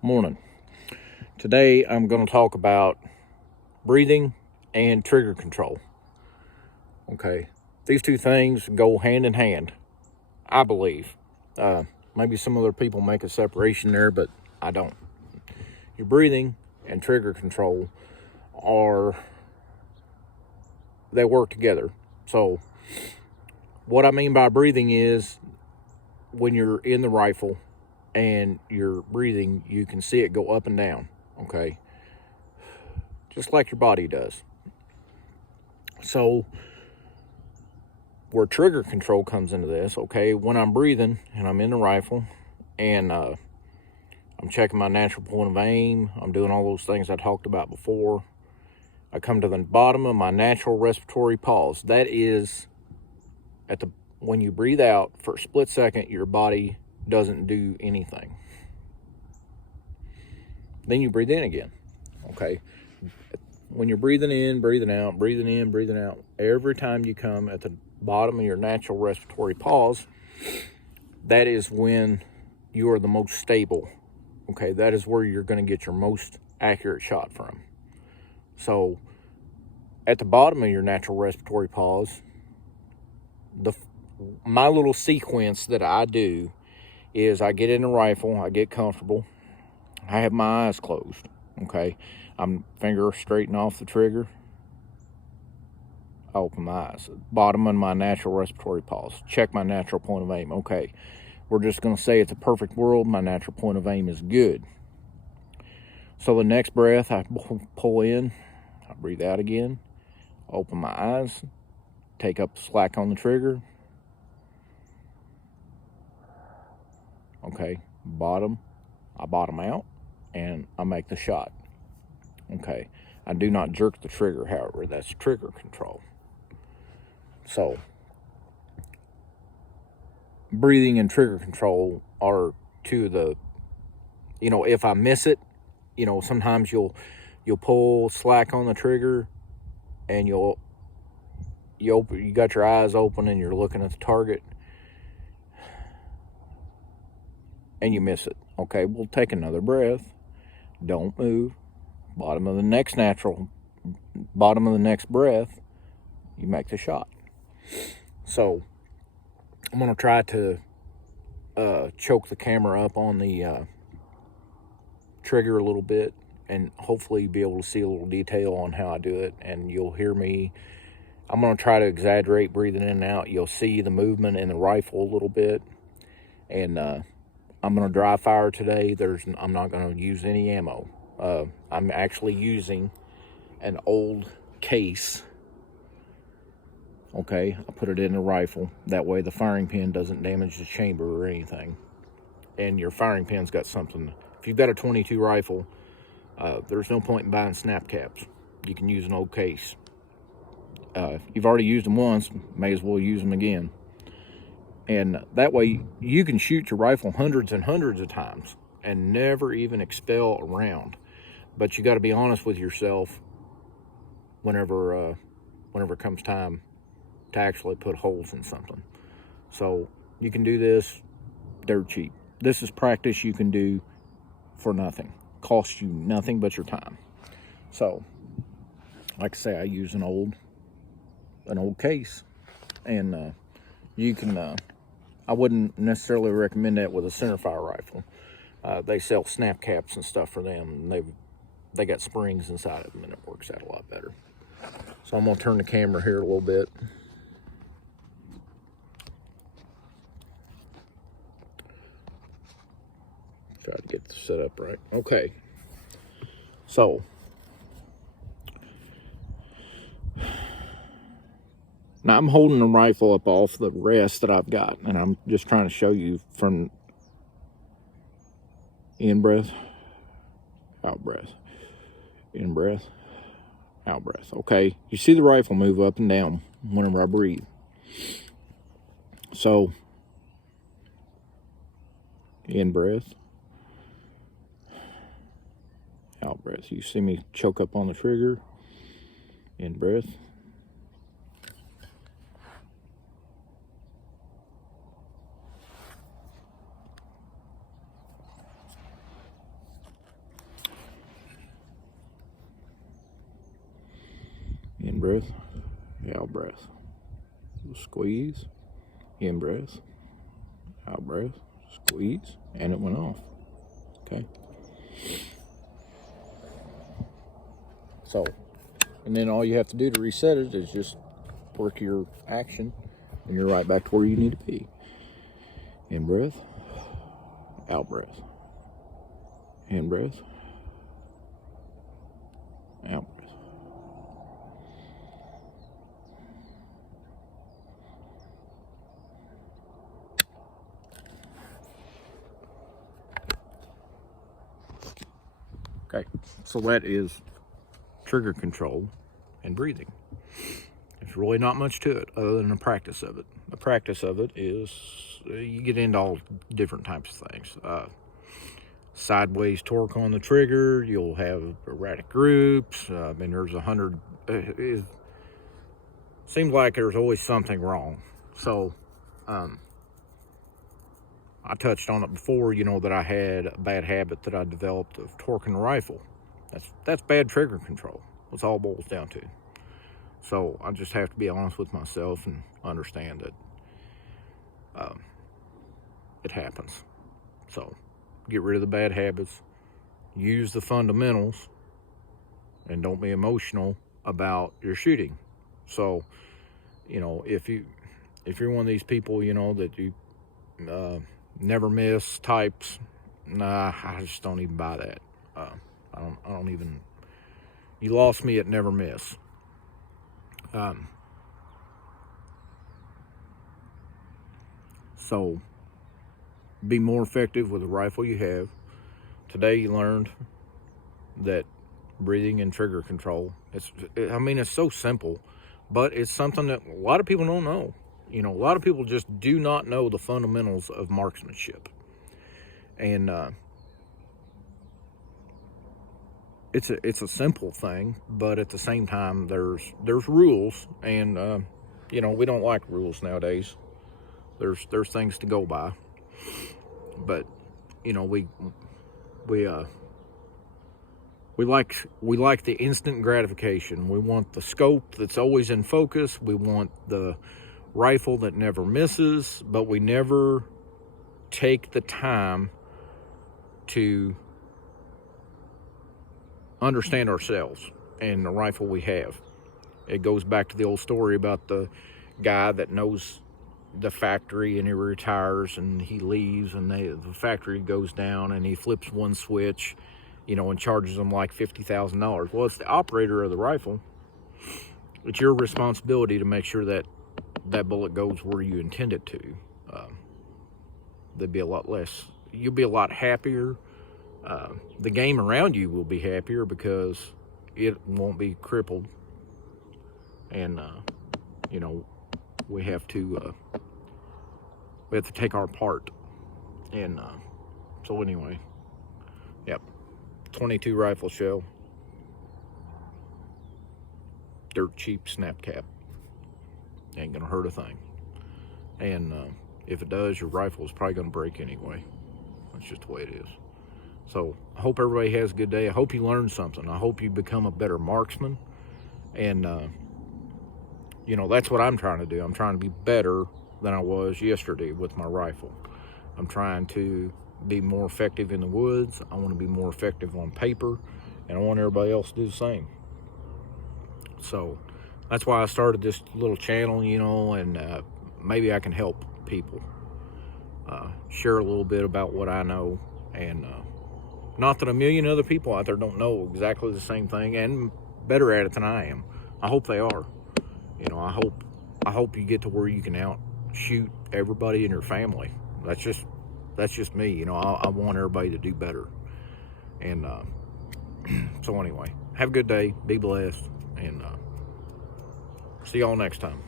Morning. Today I'm going to talk about breathing and trigger control. Okay, these two things go hand in hand, I believe. Maybe some other people make a separation there, but I don't. Your breathing and trigger control they work together. So what I mean by breathing is when you're in the rifle and you're breathing, you can see it go up and down, okay? Just like your body does. So where trigger control comes into this, okay, when I'm breathing and I'm in the rifle and I'm checking my natural point of aim, I'm doing all those things I talked about before, I come to the bottom of my natural respiratory pause. That is when you breathe out for a split second, your body doesn't do anything. Then you breathe in again, okay? When you're breathing in, breathing out, breathing in, breathing out, every time you come at the bottom of your natural respiratory pause, that is when you are the most stable, okay? That is where you're going to get your most accurate shot from. So at the bottom of your natural respiratory pause, my little sequence that I do is I get in the rifle, I get comfortable, I have my eyes closed, okay? I'm finger straighten off the trigger, I open my eyes. Bottom of my natural respiratory pause, check my natural point of aim. Okay, we're just going to say it's a perfect world, my natural point of aim is good. So the next breath, I pull in, I breathe out again, open my eyes, take up the slack on the trigger. Okay, I bottom out, and I make the shot. Okay, I do not jerk the trigger, however, that's trigger control. So, breathing and trigger control are two of the, if I miss it, sometimes you'll pull slack on the trigger, and you got your eyes open and you're looking at the target, and you miss it. Okay, we'll take another breath. Don't move. Bottom of the next breath, you make the shot. So I'm going to try to choke the camera up on the trigger a little bit and hopefully be able to see a little detail on how I do it, and you'll hear me. I'm going to try to exaggerate breathing in and out. You'll see the movement in the rifle a little bit, and I'm going to dry fire today. I'm not going to use any ammo. I'm actually using an old case. Okay, I put it in the rifle. That way the firing pin doesn't damage the chamber or anything. And your firing pin's got something. If you've got a .22 rifle, there's no point in buying snap caps. You can use an old case. You've already used them once, may as well use them again. And that way you can shoot your rifle hundreds and hundreds of times and never even expel a round. But you got to be honest with yourself whenever it comes time to actually put holes in something. So you can do this dirt cheap. This is practice you can do for nothing. Costs you nothing but your time. So, like I say, I use an old case, and you can. I wouldn't necessarily recommend that with a centerfire rifle. They sell snap caps and stuff for them, and they got springs inside of them, and it works out a lot better. So I'm gonna turn the camera here a little bit. Try to get the setup right. Okay. So now I'm holding the rifle up off the rest that I've got, and I'm just trying to show you from in breath, out breath, in breath, out breath. Okay, you see the rifle move up and down whenever I breathe. So, in breath, out breath. You see me choke up on the trigger, in breath. breath, out breath. Squeeze, in breath, out breath, squeeze, and it went off. Okay. So, and then all you have to do to reset it is just work your action, and you're right back to where you need to be. In breath, out breath. In breath, out breath. Okay, so that is trigger control and breathing. There's really not much to it other than the practice of it. The practice of it is you get into all different types of things. Sideways torque on the trigger, you'll have erratic groups. I mean, there's 100. It seems like there's always something wrong. So, I touched on it before, you know, that I had a bad habit that I developed of torquing the rifle. That's bad trigger control. That's all it boils down to. So I just have to be honest with myself and understand that it happens. So get rid of the bad habits, use the fundamentals, and don't be emotional about your shooting. So, you know, if you're one of these people, you know, that you never miss types, nah, I just don't even buy that. I don't even. You lost me at never miss. So be more effective with the rifle you have. Today you learned that breathing and trigger control, it's so simple, but it's something that a lot of people don't know. You know, a lot of people just do not know the fundamentals of marksmanship. And it's a simple thing, but at the same time there's rules, and you know, we don't like rules nowadays. There's things to go by. But you know, we like the instant gratification. We want the scope that's always in focus. We want the rifle that never misses, but we never take the time to understand ourselves and the rifle we have. It goes back to the old story about the guy that knows the factory, and he retires and he leaves, and the factory goes down, and he flips one switch, you know, and charges them like $50,000. Well, it's the operator of the rifle. It's your responsibility to make sure that that bullet goes where you intend it to. There'd be a lot less. You'll be a lot happier. The game around you will be happier because it won't be crippled. And you know, we have to take our part. And so anyway, yep, 22 rifle shell, dirt cheap snap cap. Ain't gonna hurt a thing. And if it does, your rifle is probably gonna break anyway. That's just the way it is. So I hope everybody has a good day. I hope you learned something. I hope you become a better marksman. And you know, that's what I'm trying to do. I'm trying to be better than I was yesterday with my rifle. I'm trying to be more effective in the woods. I want to be more effective on paper, and I want everybody else to do the same. So that's why I started this little channel, you know, and maybe I can help people share a little bit about what I know. And not that a million other people out there don't know exactly the same thing and better at it than I am. I hope they are. You know, I hope you get to where you can outshoot everybody in your family. That's just me. You know, I want everybody to do better. And so anyway, have a good day. Be blessed. And see y'all next time.